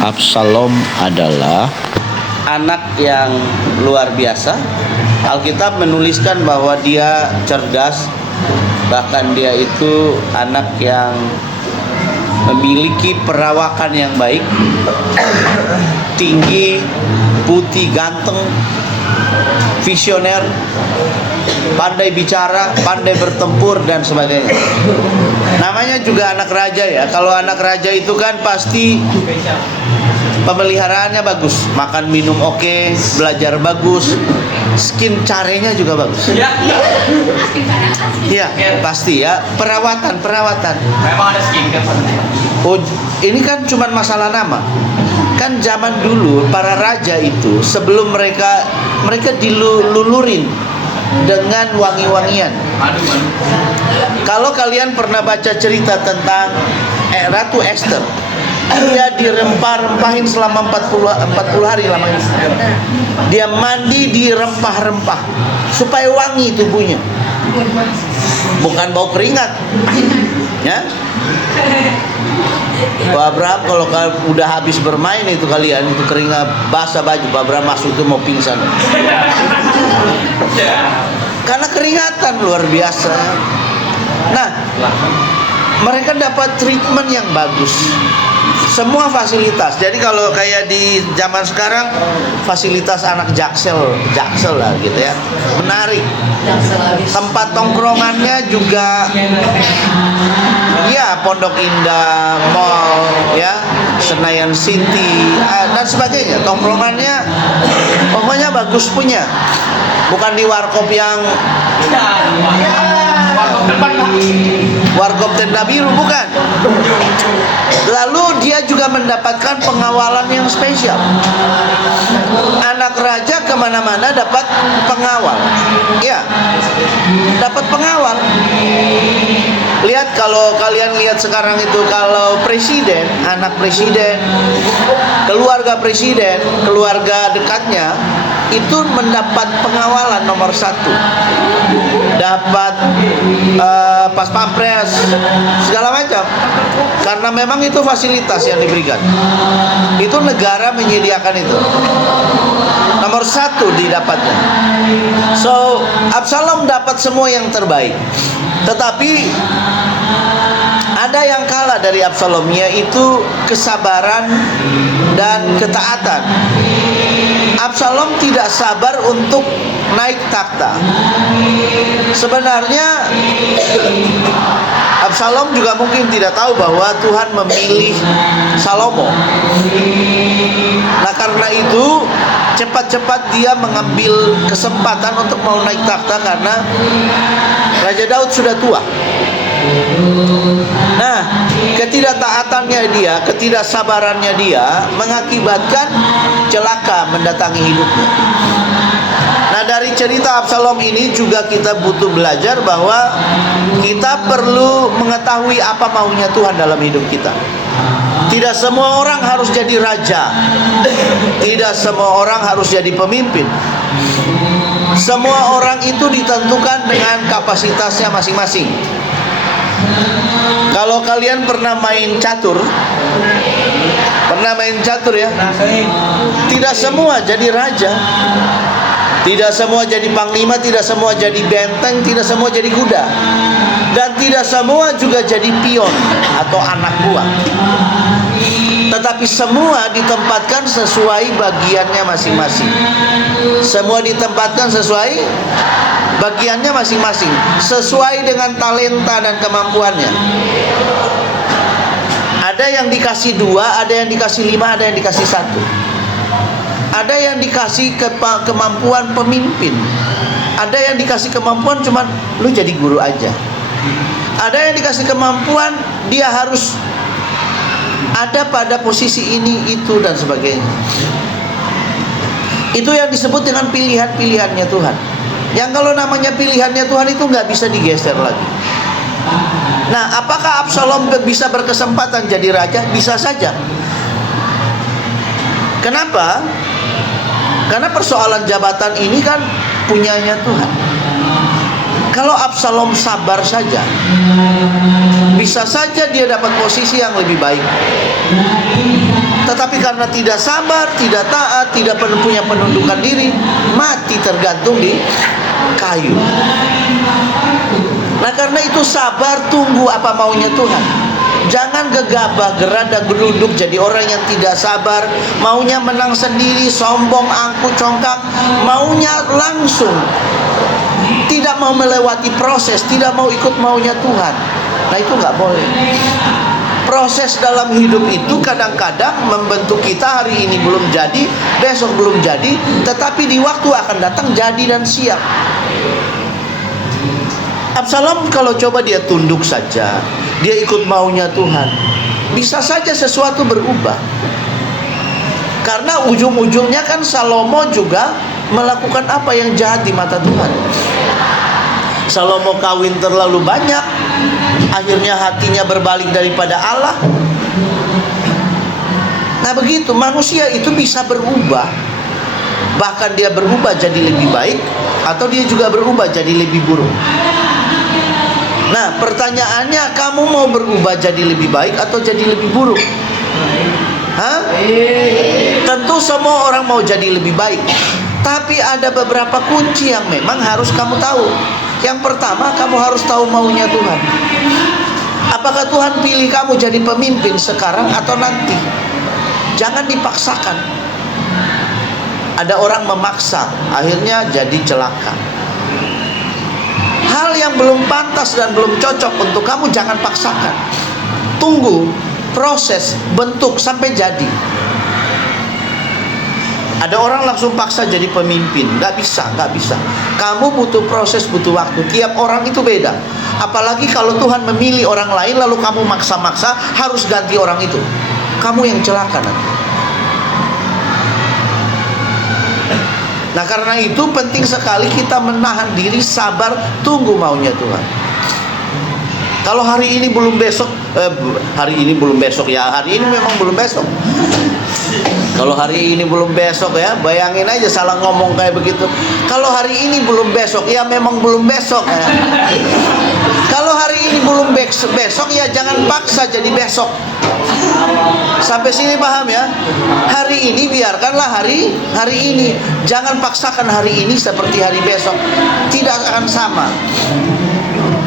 Absalom adalah anak yang luar biasa. Alkitab menuliskan bahwa dia cerdas, bahkan dia itu anak yang memiliki perawakan yang baik, tinggi, putih, ganteng, visioner, pandai bicara, pandai bertempur, dan sebagainya. Namanya juga anak raja ya. Kalau anak raja itu kan pasti pemeliharaannya bagus, makan minum oke, belajar bagus, skin carenya juga bagus. Iya, pasti ya. Perawatan. Memang ada skincare. Oh, ini kan cuma masalah nama. Kan zaman dulu para raja itu sebelum mereka dilulurin dengan wangi-wangian. Kalau kalian pernah baca cerita tentang Ratu Esther, dia dirempah-rempahin selama 40 hari lamanya. Dia mandi di rempah-rempah supaya wangi tubuhnya. Bukan bau keringat. Ya. Pak Abraham kalau udah habis bermain itu kalian itu keringat basah baju, Pak Abraham masuk itu mau pingsan. Karena keringatan luar biasa. Nah, mereka dapat treatment yang bagus. Semua fasilitas. Jadi kalau kayak di zaman sekarang fasilitas anak jaksel lah gitu ya. Menarik. Tempat tongkrongannya juga ya Pondok Indah, Mall ya, Senayan City dan sebagainya. Tongkrongannya pokoknya bagus punya. Bukan di warkop yang warkop tenda biru, bukan. Lalu dia juga mendapatkan pengawalan yang spesial. Anak raja kemana-mana dapat pengawal. Ya, dapat pengawal. Lihat kalau kalian lihat sekarang itu, kalau presiden, anak presiden, keluarga dekatnya itu mendapat pengawalan nomor 1. Dapat pas pampres segala macam, karena memang itu fasilitas yang diberikan. Itu negara menyediakan itu. Nomor 1 didapatnya. So Absalom dapat semua yang terbaik, tetapi ada yang kalah dari Absalom, yaitu kesabaran dan ketaatan. Absalom tidak sabar untuk naik takhta. Sebenarnya Absalom juga mungkin tidak tahu bahwa Tuhan memilih Salomo. Nah, karena itu cepat-cepat dia mengambil kesempatan untuk mau naik takhta karena Raja Daud sudah tua. Nah, ketidaktaatannya dia, ketidaksabarannya dia mengakibatkan celaka mendatangi hidupnya. Nah, dari cerita Absalom ini juga kita butuh belajar bahwa kita perlu mengetahui apa maunya Tuhan dalam hidup kita. Tidak semua orang harus jadi raja. Tidak semua orang harus jadi pemimpin. Semua orang itu ditentukan dengan kapasitasnya masing-masing. Kalau kalian pernah main catur ya, tidak semua jadi raja, tidak semua jadi panglima, tidak semua jadi benteng, tidak semua jadi kuda, dan tidak semua juga jadi pion atau anak buah. Tetapi semua ditempatkan sesuai bagiannya masing-masing. Semua ditempatkan sesuai bagiannya masing-masing, sesuai dengan talenta dan kemampuannya. Ada yang dikasih 2, ada yang dikasih 5, ada yang dikasih 1. Ada yang dikasih kemampuan pemimpin. Ada yang dikasih kemampuan cuman lu jadi guru aja. Ada yang dikasih kemampuan dia harus ada pada posisi ini, itu, dan sebagainya. Itu yang disebut dengan pilihan-pilihannya Tuhan. Yang kalau namanya pilihannya Tuhan itu nggak bisa digeser lagi. Nah, apakah Absalom bisa berkesempatan jadi raja? Bisa saja. Kenapa? Karena persoalan jabatan ini kan punyanya Tuhan. Kalau Absalom sabar saja, bisa saja dia dapat posisi yang lebih baik. Tetapi karena tidak sabar, tidak taat, tidak punya penundukan diri, mati tergantung di kayu. Nah, karena itu sabar, tunggu apa maunya Tuhan. Jangan gegabah, gerada, geruduk jadi orang yang tidak sabar, maunya menang sendiri, sombong, angkuh, congkak, maunya langsung, tidak mau melewati proses, tidak mau ikut maunya Tuhan. Nah, itu nggak boleh. Proses dalam hidup itu kadang-kadang membentuk kita. Hari ini belum jadi, besok belum jadi, tetapi di waktu akan datang jadi dan siap. Absalom kalau coba dia tunduk saja, dia ikut maunya Tuhan, bisa saja sesuatu berubah. Karena ujung-ujungnya kan Salomo juga melakukan apa yang jahat di mata Tuhan. Salomo kawin terlalu banyak, akhirnya hatinya berbalik daripada Allah. Nah, begitu manusia itu bisa berubah. Bahkan dia berubah jadi lebih baik, atau dia juga berubah jadi lebih buruk. Nah, pertanyaannya, kamu mau berubah jadi lebih baik atau jadi lebih buruk? Hah? Tentu semua orang mau jadi lebih baik, tapi ada beberapa kunci yang memang harus kamu tahu. Yang pertama, kamu harus tahu maunya Tuhan. Apakah Tuhan pilih kamu jadi pemimpin sekarang atau nanti? Jangan dipaksakan. Ada orang memaksa, akhirnya jadi celaka. Hal yang belum pantas dan belum cocok untuk kamu jangan paksakan. Tunggu proses, bentuk sampai jadi. Ada orang langsung paksa jadi pemimpin, nggak bisa. Kamu butuh proses, butuh waktu. Tiap orang itu beda. Apalagi kalau Tuhan memilih orang lain lalu kamu maksa-maksa harus ganti orang itu, kamu yang celaka nanti. Nah, karena itu penting sekali kita menahan diri, sabar, tunggu maunya Tuhan. Kalau hari ini belum besok, hari ini memang belum besok. Kalau hari ini belum besok ya, bayangin aja salah ngomong kayak begitu. Kalau hari ini belum besok, ya memang belum besok. Kalau hari ini belum besok, ya jangan paksa jadi besok. Sampai sini paham ya? Hari ini biarkanlah hari ini. Jangan paksakan hari ini seperti hari besok. Tidak akan sama.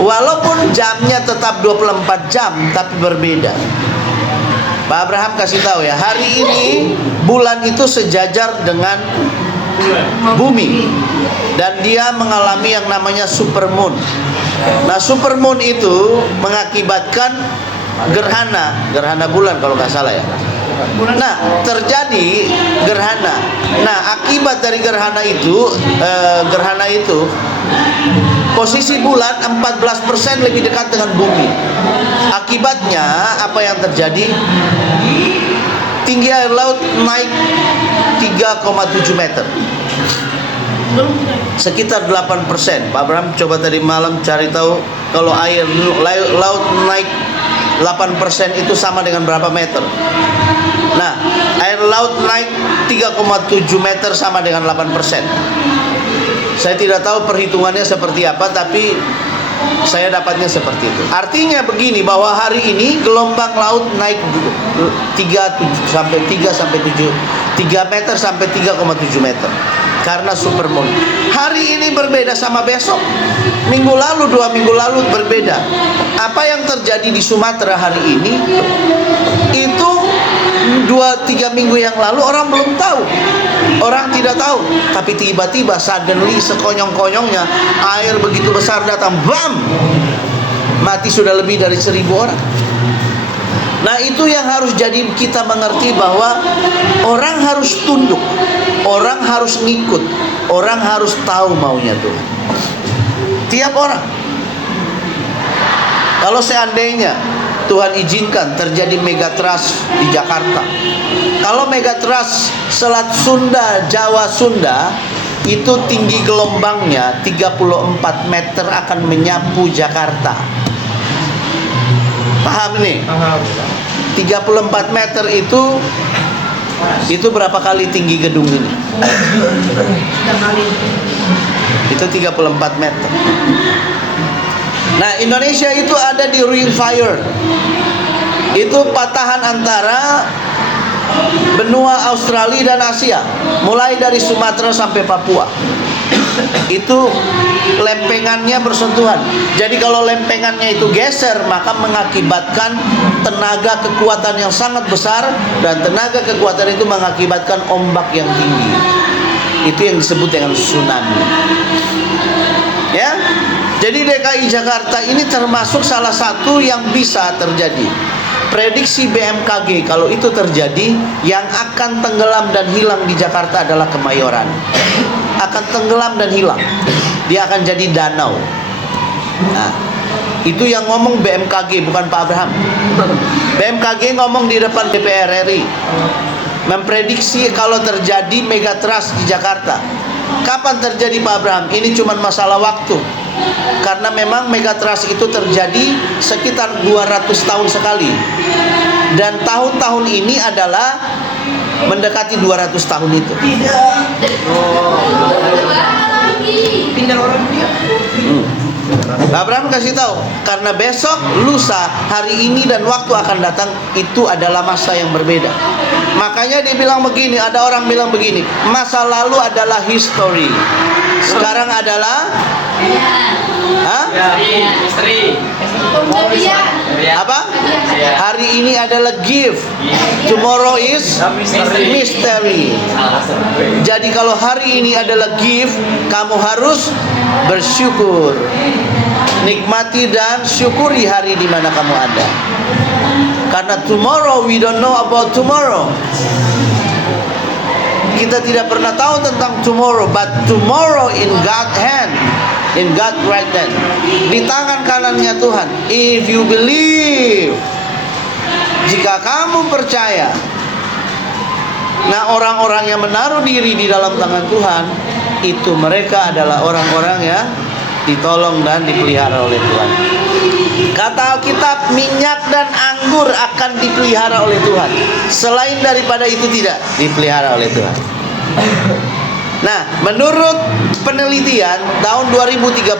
Walaupun jamnya tetap 24 jam, tapi berbeda. Pak Abraham kasih tahu ya, hari ini bulan itu sejajar dengan bumi, dan dia mengalami yang namanya supermoon. Nah, supermoon itu mengakibatkan gerhana bulan kalau nggak salah ya. Nah, terjadi gerhana. Nah, akibat dari gerhana itu posisi bulan 14% lebih dekat dengan bumi. Akibatnya apa yang terjadi? Tinggi air laut naik 3,7 meter. Sekitar 8%. Pak Abraham coba tadi malam cari tahu kalau air laut naik 8% itu sama dengan berapa meter. Nah, air laut naik 3,7 meter sama dengan 8%. Saya tidak tahu perhitungannya seperti apa, tapi saya dapatnya seperti itu. Artinya begini, bahwa hari ini gelombang laut naik 3 meter sampai 3,7 meter karena supermoon. Hari ini berbeda sama besok. Minggu lalu, 2 minggu lalu berbeda. Apa yang terjadi di Sumatera hari ini itu 2-3 minggu yang lalu orang belum tahu. Orang tidak tahu, tapi tiba-tiba suddenly, sekonyong-konyongnya air begitu besar datang, bam, mati sudah lebih dari 1.000 orang. Nah, itu yang harus jadi kita mengerti, bahwa orang harus tunduk, orang harus ngikut, orang harus tahu maunya Tuhan. Tiap orang. Kalau seandainya Tuhan izinkan terjadi megatrust di Jakarta, kalau megatrust Selat Sunda, Jawa Sunda, itu tinggi gelombangnya 34 meter akan menyapu Jakarta. Paham nih? 34 meter itu berapa kali tinggi gedung ini? Itu 34 meter. Nah, Indonesia itu ada di ring fire. Itu patahan antara benua Australia dan Asia, mulai dari Sumatera sampai Papua. Itu lempengannya bersentuhan. Jadi kalau lempengannya itu geser, maka mengakibatkan tenaga kekuatan yang sangat besar, dan tenaga kekuatan itu mengakibatkan ombak yang tinggi. Itu yang disebut dengan tsunami. Ya. Jadi DKI Jakarta ini termasuk salah satu yang bisa terjadi. Prediksi BMKG kalau itu terjadi, yang akan tenggelam dan hilang di Jakarta adalah Kemayoran. Akan tenggelam dan hilang. Dia akan jadi danau. Nah, itu yang ngomong BMKG, bukan Pak Abraham. BMKG ngomong di depan DPR RI, memprediksi kalau terjadi megatrust di Jakarta. Kapan terjadi Pak Abraham? Ini cuma masalah waktu. Karena memang megatrust itu terjadi sekitar 200 tahun sekali. Dan tahun-tahun ini adalah mendekati 200 tahun itu. Pindah orang dia. Pak Abraham kasih tahu, karena besok, lusa, hari ini dan waktu akan datang itu adalah masa yang berbeda. Makanya dia bilang begini, ada orang bilang begini, masa lalu adalah history. Sekarang adalah Istri. apa? Hari ini adalah gift. Tomorrow is mystery. Jadi kalau hari ini adalah gift, kamu harus bersyukur. Nikmati dan syukuri hari di mana kamu ada. Karena tomorrow, we don't know about tomorrow. Kita tidak pernah tahu tentang tomorrow, but tomorrow in God's hand, in God's right hand, di tangan kanannya Tuhan. If you believe, jika kamu percaya. Nah, orang-orang yang menaruh diri di dalam tangan Tuhan, itu mereka adalah orang-orang yang ditolong dan dipelihara oleh Tuhan. Kata Alkitab, minyak dan anggur akan dipelihara oleh Tuhan. Selain daripada itu tidak dipelihara oleh Tuhan. Nah, menurut penelitian tahun 2030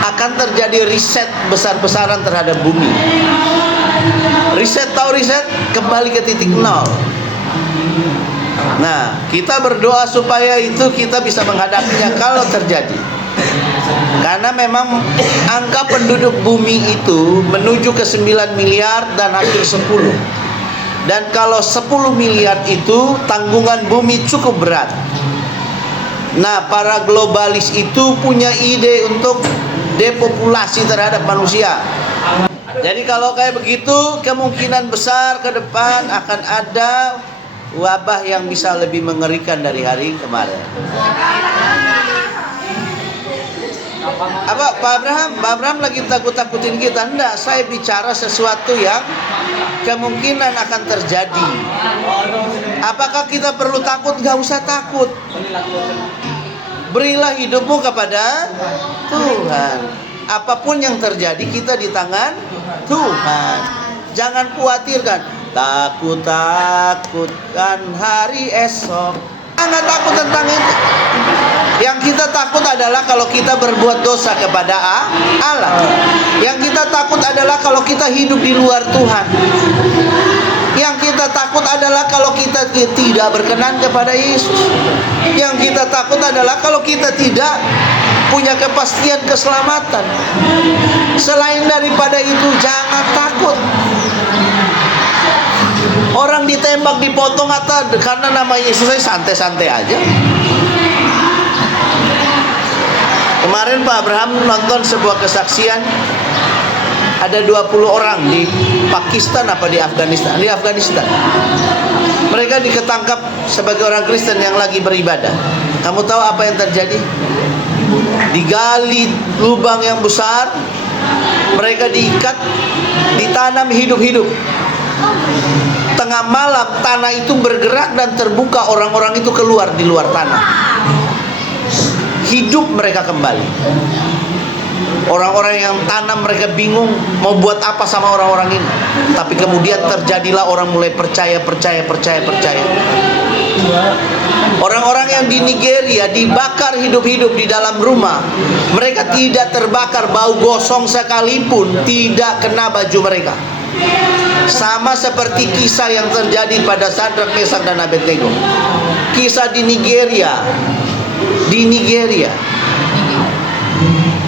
akan terjadi riset besar-besaran terhadap bumi. Riset, tahu riset? Kembali ke titik nol. Nah, kita berdoa supaya itu kita bisa menghadapinya kalau terjadi. Karena memang angka penduduk bumi itu menuju ke 9 miliar dan hampir 10. Dan kalau 10 miliar itu tanggungan bumi cukup berat. Nah, para globalis itu punya ide untuk depopulasi terhadap manusia. Jadi kalau kayak begitu, kemungkinan besar ke depan akan ada wabah yang bisa lebih mengerikan dari hari kemarin. Apa Pak Abraham lagi takut-takutin kita? Enggak, saya bicara sesuatu yang kemungkinan akan terjadi. Apakah kita perlu takut? Enggak usah takut. Berilah hidupmu kepada Tuhan. Apapun yang terjadi, kita di tangan Tuhan. Jangan khawatirkan. Takutkan hari esok. Jangan takut tentang itu. Yang kita takut adalah kalau kita berbuat dosa kepada Allah. Yang kita takut adalah kalau kita hidup di luar Tuhan. Yang kita takut adalah kalau kita tidak berkenan kepada Yesus. Yang kita takut adalah kalau kita tidak punya kepastian keselamatan. Selain daripada itu, jangan takut. Orang ditembak, dipotong atau karena nama Yesus, saya santai-santai aja. Kemarin Pak Abraham nonton sebuah kesaksian. Ada 20 orang di Pakistan apa di Afghanistan? Di Afghanistan. Mereka diketangkap sebagai orang Kristen yang lagi beribadah. Kamu tahu apa yang terjadi? Digali lubang yang besar, mereka diikat, ditanam hidup-hidup. Tengah malam tanah itu bergerak dan terbuka, orang-orang itu keluar di luar tanah. Hidup mereka kembali. Orang-orang yang tanam mereka bingung mau buat apa sama orang-orang ini. Tapi kemudian terjadilah orang mulai percaya. Orang-orang yang di Nigeria dibakar hidup-hidup di dalam rumah. Mereka tidak terbakar, bau gosong sekalipun tidak kena baju mereka. Sama seperti kisah yang terjadi pada Sadrak, Mesak, dan Abednego. Kisah di Nigeria.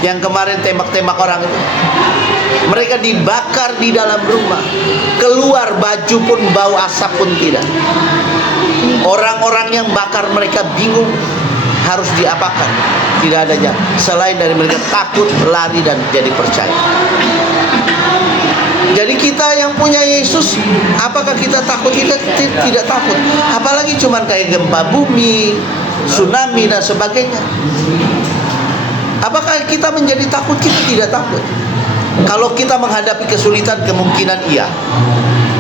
Yang kemarin tembak-tembak orang itu. Mereka dibakar di dalam rumah. Keluar baju pun, bau asap pun tidak. Orang-orang yang bakar mereka bingung harus diapakan. Tidak ada jalan selain dari mereka takut, lari, dan jadi percaya. Jadi kita yang punya Yesus, apakah kita takut? Kita tidak takut. Apalagi cuman kayak gempa bumi, tsunami, dan sebagainya. Apakah kita menjadi takut? Kita tidak takut. Kalau kita menghadapi kesulitan, kemungkinan iya.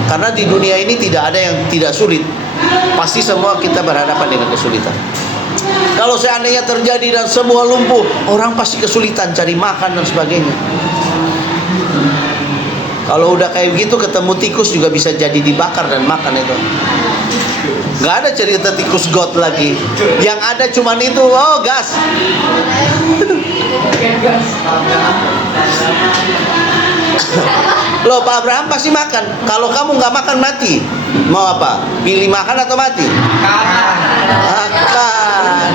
Karena di dunia ini tidak ada yang tidak sulit. Pasti semua kita berhadapan dengan kesulitan. Kalau seandainya terjadi dan semua lumpuh, orang pasti kesulitan cari makan dan sebagainya. Kalau udah kayak gitu, ketemu tikus juga bisa jadi dibakar dan makan itu. Gak ada cerita tikus got lagi. Yang ada cuman itu, oh gas. Loh, Pak Abraham pasti makan. Kalau kamu nggak makan, mati. Mau apa? Pilih makan atau mati? Makan.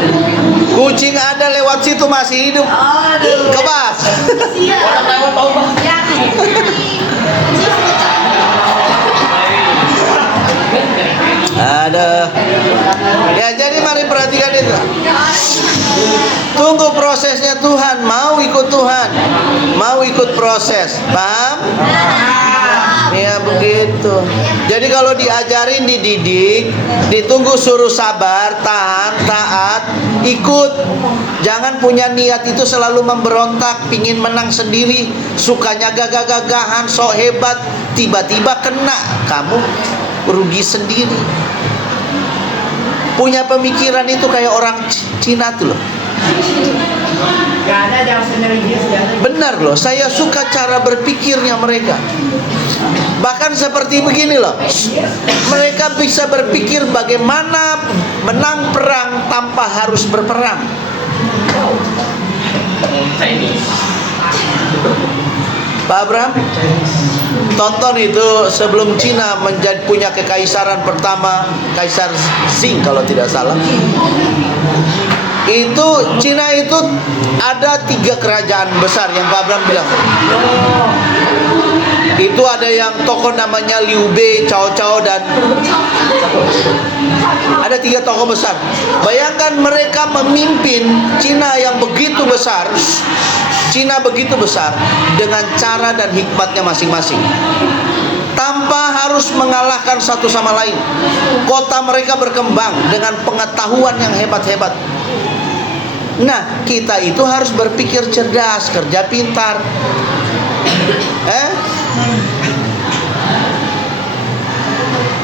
Kucing ada lewat situ masih hidup. Kebas. Orang lewat tahu bang. Ada. Ya, jadi mari perhatikan itu. Tunggu prosesnya Tuhan. Mau ikut Tuhan, mau ikut proses. Paham? Ya begitu. Jadi kalau diajarin, dididik, ditunggu, suruh sabar, tahan, taat, ikut. Jangan punya niat itu selalu memberontak, pingin menang sendiri, sukanya gagah-gagahan, sok hebat, tiba-tiba kena, kamu rugi sendiri. Punya pemikiran itu kayak orang Cina tuh loh. Benar loh, saya suka cara berpikirnya mereka. Bahkan seperti begini loh, mereka bisa berpikir bagaimana menang perang tanpa harus berperang. Pak Abraham, tonton itu sebelum Cina punya kekaisaran pertama, Kaisar Qing kalau tidak salah. Itu Cina itu ada 3 kerajaan besar yang Pak Abraham bilang. Itu ada yang tokoh namanya Liu Bei, Cao Cao, dan ada 3 tokoh besar. Bayangkan mereka memimpin Cina yang begitu besar. Cina begitu besar dengan cara dan hikmatnya masing-masing, tanpa harus mengalahkan satu sama lain. Kota mereka berkembang dengan pengetahuan yang hebat-hebat. Nah, kita itu harus berpikir cerdas, kerja pintar.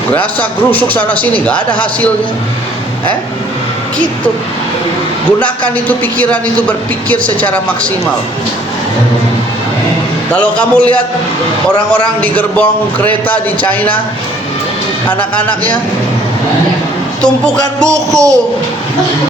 Gerasa gerusuk sana sini gak ada hasilnya. Gitu. Gunakan itu pikiran itu, berpikir secara maksimal. Kalau kamu lihat orang-orang di gerbong kereta di China, anak-anaknya tumpukan buku.